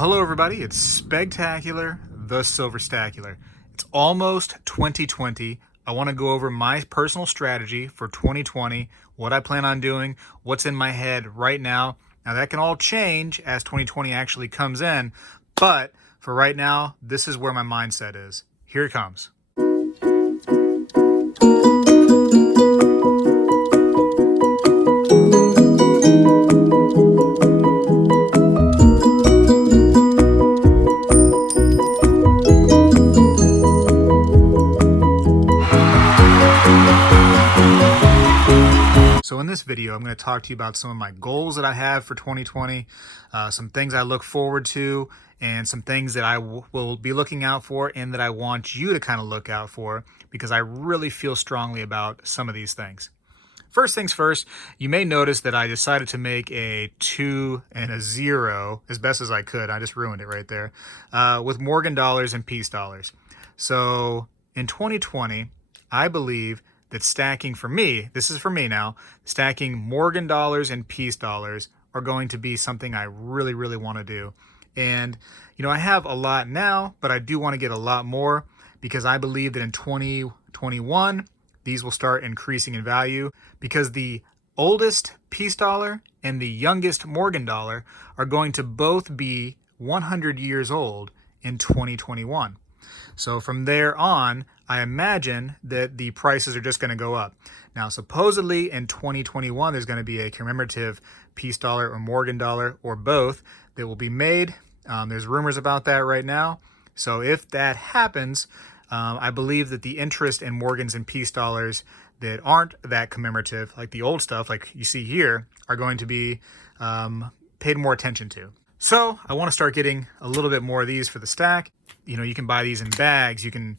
Hello everybody, it's Spegtacular, the Silverstacular. It's almost 2020. I want to go over my personal strategy for 2020, what I plan on doing, what's in my head right now. Now that can all change as 2020 actually comes in, but for right now, this is where my mindset is. Here it comes. So in this video, I'm going to talk to you about some of my goals that I have for 2020, some things I look forward to, and some things that I will be looking out for and that I want you to kind of look out for because I really feel strongly about some of these things. First things first, you may notice that I decided to make a 2 and a 0 as best as I could. I just ruined it right there with Morgan dollars and peace dollars. So in 2020, I believe that stacking for me, this is for me now, stacking Morgan dollars and peace dollars are going to be something I really, really want to do. And, you know, I have a lot now, but I do want to get a lot more because I believe that in 2021, these will start increasing in value because the oldest peace dollar and the youngest Morgan dollar are going to both be 100 years old in 2021. So from there on, I imagine that the prices are just going to go up. Now, supposedly in 2021, there's going to be a commemorative peace dollar or Morgan dollar or both that will be made. There's rumors about that right now. So if that happens, I believe that the interest in Morgans and peace dollars that aren't that commemorative, like the old stuff, like you see here, are going to be paid more attention to. So I want to start getting a little bit more of these for the stack. You know, you can buy these in bags. You can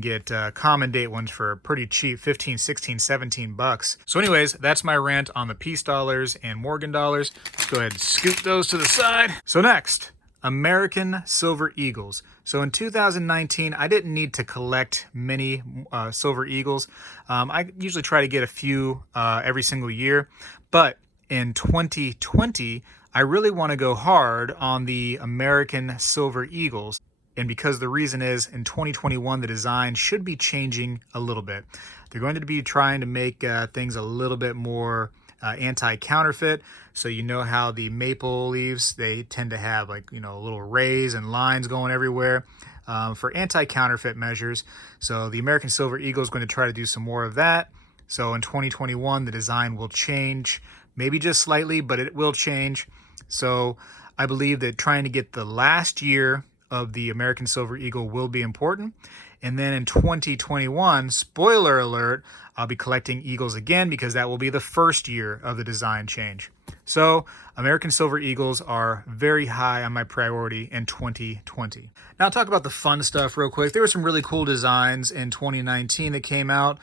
get common date ones for pretty cheap, 15, 16, 17 bucks. So anyways, that's my rant on the peace dollars and Morgan dollars. Let's go ahead and scoot those to the side. So next, American Silver Eagles. So in 2019, I didn't need to collect many Silver Eagles. I usually try to get a few every single year. But in 2020, I really want to go hard on the American Silver Eagles. And because the reason is in 2021, the design should be changing a little bit. They're going to be trying to make things a little bit more anti-counterfeit. So you know how the maple leaves, they tend to have like, you know, little rays and lines going everywhere for anti-counterfeit measures. So the American Silver Eagle is going to try to do some more of that. So in 2021, the design will change, maybe just slightly, but it will change. So I believe that trying to get the last year of the American Silver Eagle will be important. And then in 2021, spoiler alert, I'll be collecting Eagles again because that will be the first year of the design change. So American Silver Eagles are very high on my priority in 2020. Now I'll talk about the fun stuff real quick. There were some really cool designs in 2019 that came out.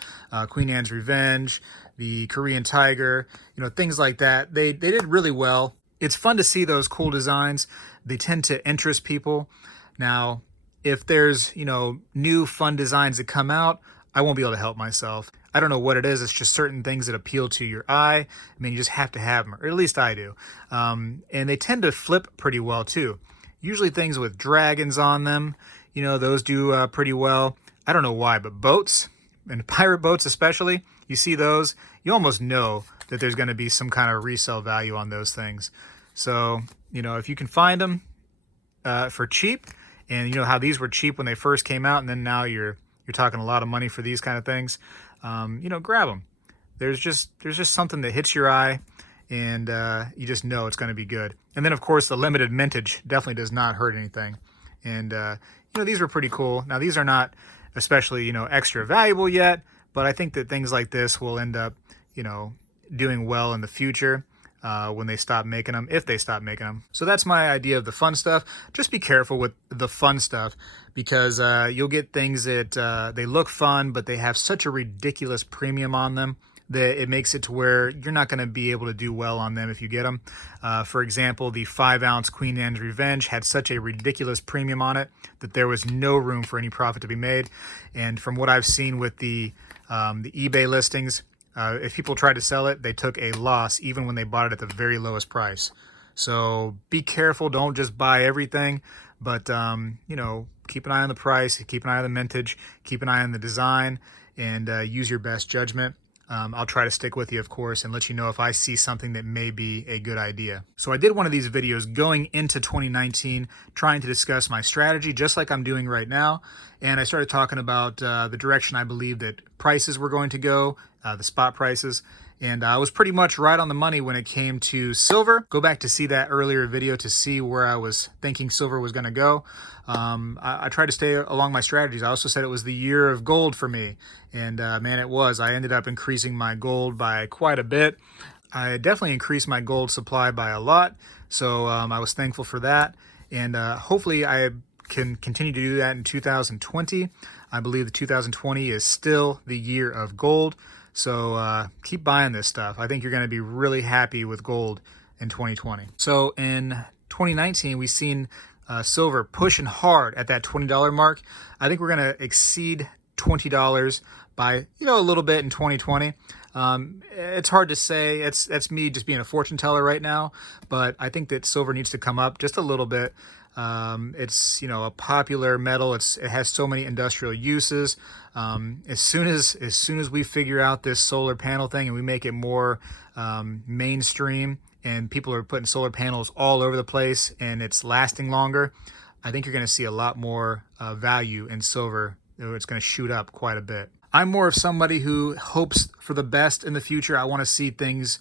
Queen Anne's Revenge, the Korean Tiger, you know, things like that. They did really well. It's fun to see those cool designs. They tend to interest people. Now, if there's, you know, new fun designs that come out, I won't be able to help myself. I don't know what it is. It's just certain things that appeal to your eye. I mean, you just have to have them, or at least I do. And they tend to flip pretty well too. Usually things with dragons on them, you know, those do pretty well. I don't know why, but boats, and pirate boats especially, you see those, you almost know that there's going to be some kind of resale value on those things. So, you know, if you can find them for cheap, and you know how these were cheap when they first came out, and then now you're talking a lot of money for these kind of things, you know, grab them. There's just something that hits your eye, and you just know it's going to be good. And then of course the limited mintage definitely does not hurt anything. And you know, these were pretty cool. Now these are not especially, you know, extra valuable yet, but I think that things like this will end up, you know, doing well in the future. When they stop making them, if they stop making them. So that's my idea of the fun stuff. Just be careful with the fun stuff because you'll get things that they look fun, but they have such a ridiculous premium on them that it makes it to where you're not going to be able to do well on them if you get them. For example, the 5-ounce Queen Anne's Revenge had such a ridiculous premium on it that there was no room for any profit to be made. And from what I've seen with the eBay listings, if people tried to sell it, they took a loss even when they bought it at the very lowest price. So be careful. Don't just buy everything, but keep an eye on the price, keep an eye on the mintage, keep an eye on the design, and use your best judgment. I'll try to stick with you, of course, and let you know if I see something that may be a good idea. So I did one of these videos going into 2019, trying to discuss my strategy, just like I'm doing right now. And I started talking about the direction I believe that prices were going to go, the spot prices. And I was pretty much right on the money when it came to silver. Go back to see that earlier video to see where I was thinking silver was going to go. I tried to stay along my strategies. I also said it was the year of gold for me. And man, it was. I ended up increasing my gold by quite a bit. I definitely increased my gold supply by a lot. So I was thankful for that. And hopefully I can continue to do that in 2020. I believe that 2020 is still the year of gold. So keep buying this stuff. I think you're going to be really happy with gold in 2020. So in 2019, we've seen silver pushing hard at that $20 mark. I think we're going to exceed $20 by a little bit in 2020. It's hard to say. That's me just being a fortune teller right now, but I think that silver needs to come up just a little bit. It's a popular metal. It has so many industrial uses. As soon as we figure out this solar panel thing and we make it more mainstream, and people are putting solar panels all over the place and it's lasting longer, I think you're going to see a lot more value in silver. It's going to shoot up quite a bit. I'm more of somebody who hopes for the best in the future. I want to see things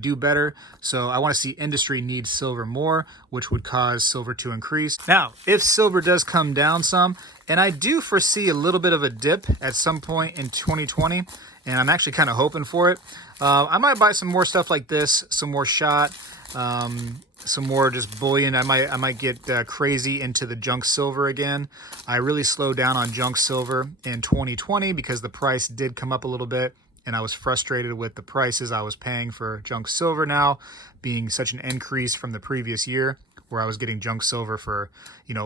do better. So I want to see industry need silver more, which would cause silver to increase. Now, if silver does come down some, and I do foresee a little bit of a dip at some point in 2020, and I'm actually kind of hoping for it, I might buy some more stuff like this, some more shot, some more just bullion. I might get crazy into the junk silver again. I really slowed down on junk silver in 2020 because the price did come up a little bit, and I was frustrated with the prices I was paying for junk silver now being such an increase from the previous year, where I was getting junk silver for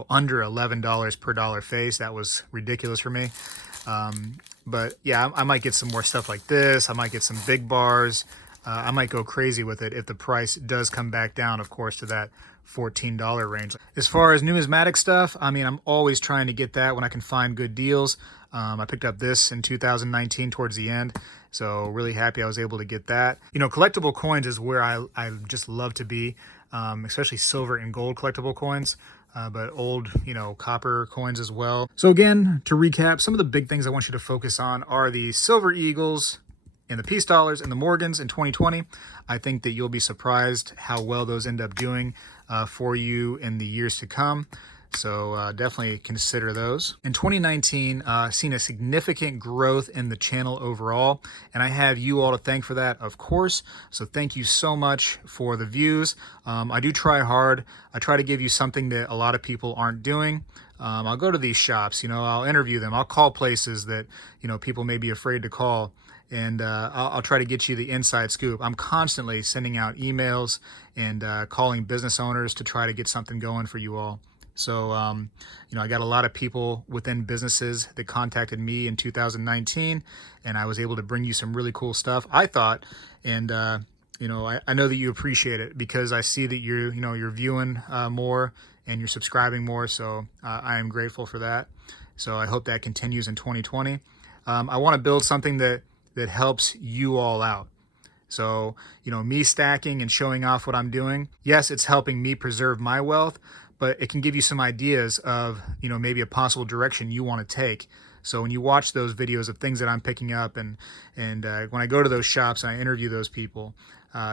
under $11 per dollar face. That was ridiculous for me. But yeah, I might get some more stuff like this. I might get some big bars. I might go crazy with it if the price does come back down, of course, to that $14 range. As far as numismatic stuff, I mean, I'm always trying to get that when I can find good deals. I picked up this in 2019 towards the end, so really happy I was able to get that. Collectible coins is where I just love to be, especially silver and gold collectible coins. But old, copper coins as well. So again, to recap, some of the big things I want you to focus on are the silver eagles and the peace dollars and the Morgans in 2020. I think that you'll be surprised how well those end up doing for you in the years to come. So definitely consider those. In 2019, seen a significant growth in the channel overall, and I have you all to thank for that, of course. So thank you so much for the views. I do try hard. I try to give you something that a lot of people aren't doing. I'll go to these shops, I'll interview them. I'll call places that, people may be afraid to call. And I'll try to get you the inside scoop. I'm constantly sending out emails and calling business owners to try to get something going for you all. So, I got a lot of people within businesses that contacted me in 2019, and I was able to bring you some really cool stuff, I thought. And, I know that you appreciate it because I see that you're viewing more and you're subscribing more. So I am grateful for that. So I hope that continues in 2020. I want to build something that helps you all out. So, me stacking and showing off what I'm doing, yes, it's helping me preserve my wealth, but it can give you some ideas of, maybe a possible direction you want to take. So when you watch those videos of things that I'm picking up and when I go to those shops and I interview those people,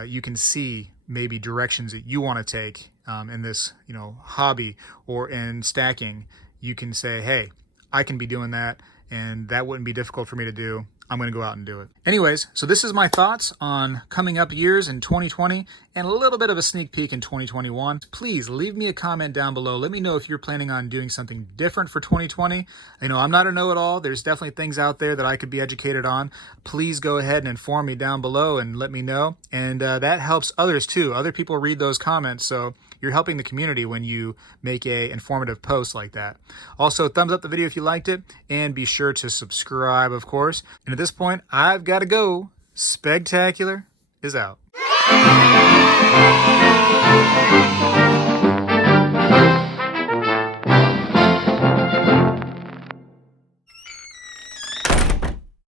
you can see maybe directions that you want to take in this, hobby or in stacking. You can say, hey, I can be doing that, and that wouldn't be difficult for me to do. I'm going to go out and do it. Anyways, so this is my thoughts on coming up years in 2020 and a little bit of a sneak peek in 2021. Please leave me a comment down below. Let me know if you're planning on doing something different for 2020. I'm not a know-it-all. There's definitely things out there that I could be educated on. Please go ahead and inform me down below and let me know. And that helps others too. Other people read those comments, so you're helping the community when you make a informative post like that. Also, thumbs up the video if you liked it, and be sure to subscribe, of course. And at this point, I've got to go. Spegtacular is out.